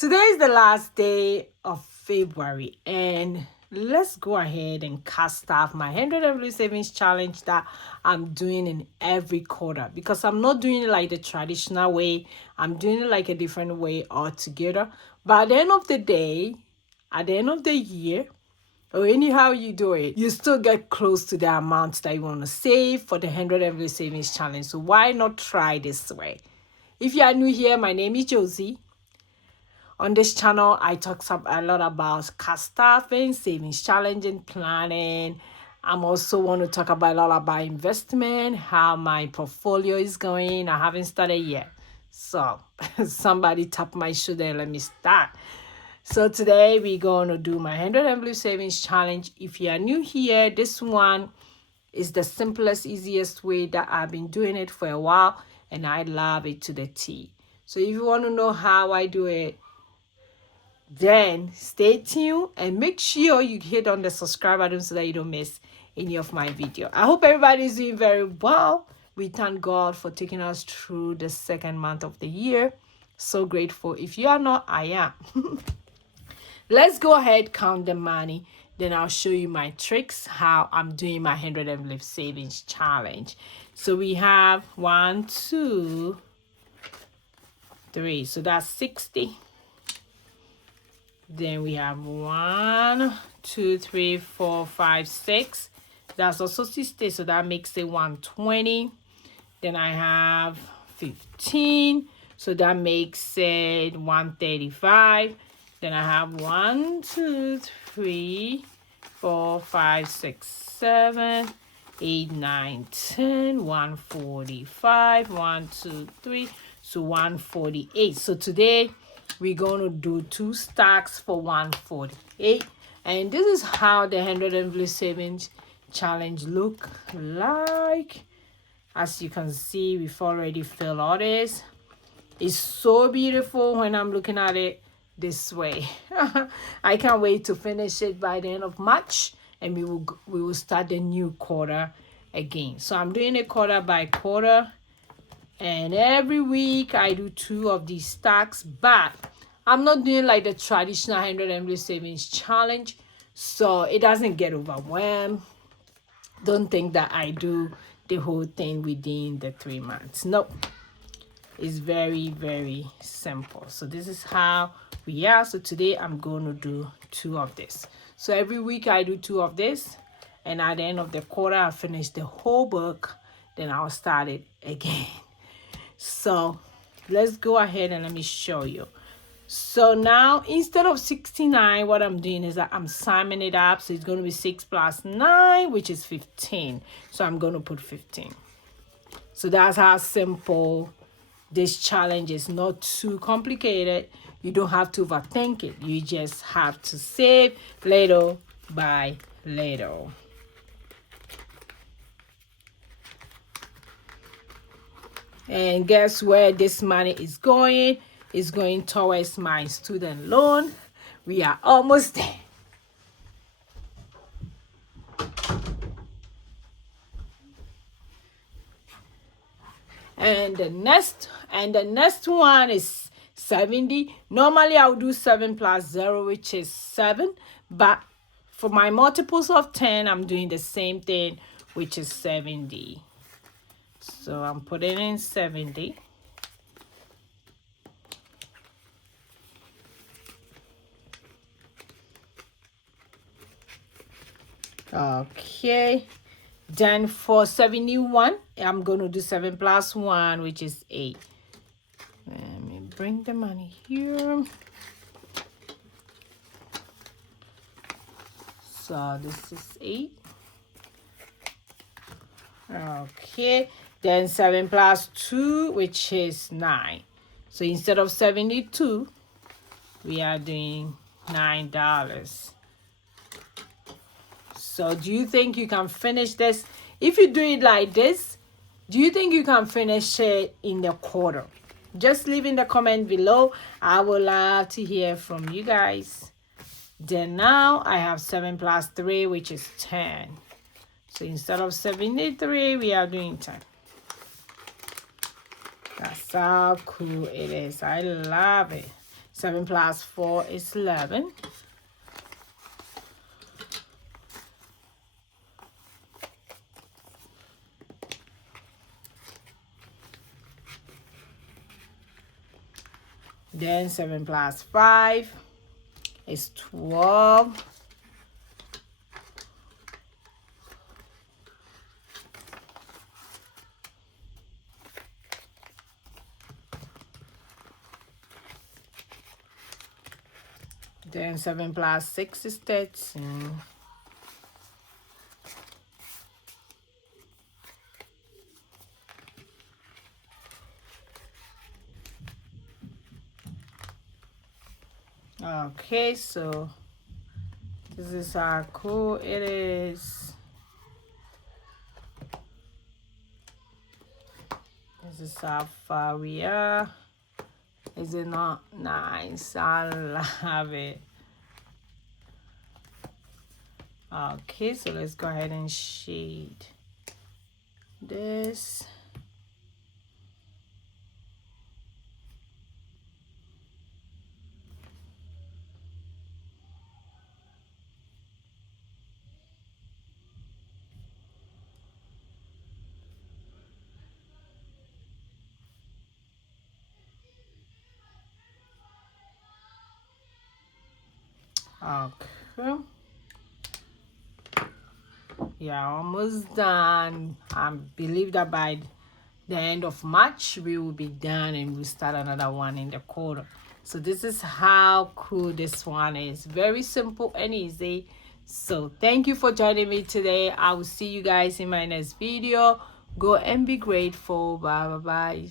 Today is the last day of February, and let's go ahead and cast off my 100 Blue Savings Challenge that I'm doing in every quarter, because I'm not doing it like the traditional way. I'm doing it like a different way altogether. But at the end of the day, at the end of the year, or anyhow you do it, you still get close to the amount that you want to save for the 100 Blue Savings Challenge. So why not try this way? If you are new here, my name is Josie. On this channel, I talk a lot about cash staffing, savings challenging, planning. I'm also want to talk about a lot about investment, how my portfolio is going. I haven't started yet. So somebody tap my shoulder and let me start. So today we're going to do my 100 Blue Savings Challenge. If you are new here, this one is the simplest, easiest way that I've been doing it for a while, and I love it to the T. So if you want to know how I do it, then stay tuned and make sure you hit on the subscribe button so that you don't miss any of my video. I hope everybody is doing very well. We thank God for taking us through the second month of the year. So grateful. If you are not, I am. Let's go ahead, count the money. Then I'll show you my tricks, how I'm doing my 100 Blue Savings Challenge. So we have 1, 2, 3. So that's 60. Then we have 1, 2, 3, 4, 5, 6. That's also 60, so that makes it 120. Then I have 15, so that makes it 135. Then I have 1, 2, 3, 4, 5, 6, 7, 8, 9, 10, 145, 1, 2, 3, so 148. So today we're going to do 2 stacks for 148, and this is how the 100 Blue Savings Challenge look like. As you can see, we've already filled all this. It's so beautiful when I'm looking at it this way. I can't wait to finish it by the end of March, and we will start the new quarter again. So I'm doing it quarter by quarter, and every week I do 2 of these stacks, but I'm not doing like the traditional 100 Blue Savings Challenge, so it doesn't get overwhelmed. Don't think that I do the whole thing within the 3 months. Nope. It's very, very simple. So this is how we are. So today I'm going to do 2 of this. So every week I do 2 of this, and at the end of the quarter I finish the whole book. Then I'll start it again. So let's go ahead and let me show you. So now instead of 69, what I'm doing is that I'm summing it up. So it's going to be 6 plus 9, which is 15. So I'm going to put 15. So that's how simple this challenge is. Not too complicated. You don't have to overthink it. You just have to save little by little. And guess where this money is going? It's going towards my student loan. We are almost there. And the next one is 70. Normally I'll do 7 plus 0, which is 7. But for my multiples of 10, I'm doing the same thing, which is 70. So I'm putting in 70. Okay. Then for 71, I'm going to do 7 plus 1, which is 8. Let me bring the money here. So this is 8. Okay. Then 7 plus 2, which is 9. So instead of 72, we are doing $9. So do you think you can finish this? If you do it like this, do you think you can finish it in the quarter? Just leave in the comment below. I would love to hear from you guys. Then now I have 7 plus 3, which is 10. So instead of 73, we are doing 10. That's how cool it is. I love it. 7 plus 4 is 11. Then 7 plus 5 is 12. Then 7 plus 6 is 13. Okay, so this is how cool it is. This is how far we are. Is it not nice? I love it. Okay, so let's go ahead and shade this. Okay. Yeah, almost done. I believe that by the end of March we will be done and we'll start another one in the quarter. So this is how cool this one is. Very simple and easy. So thank you for joining me today. I will see you guys in my next video. Go and be grateful. Bye bye.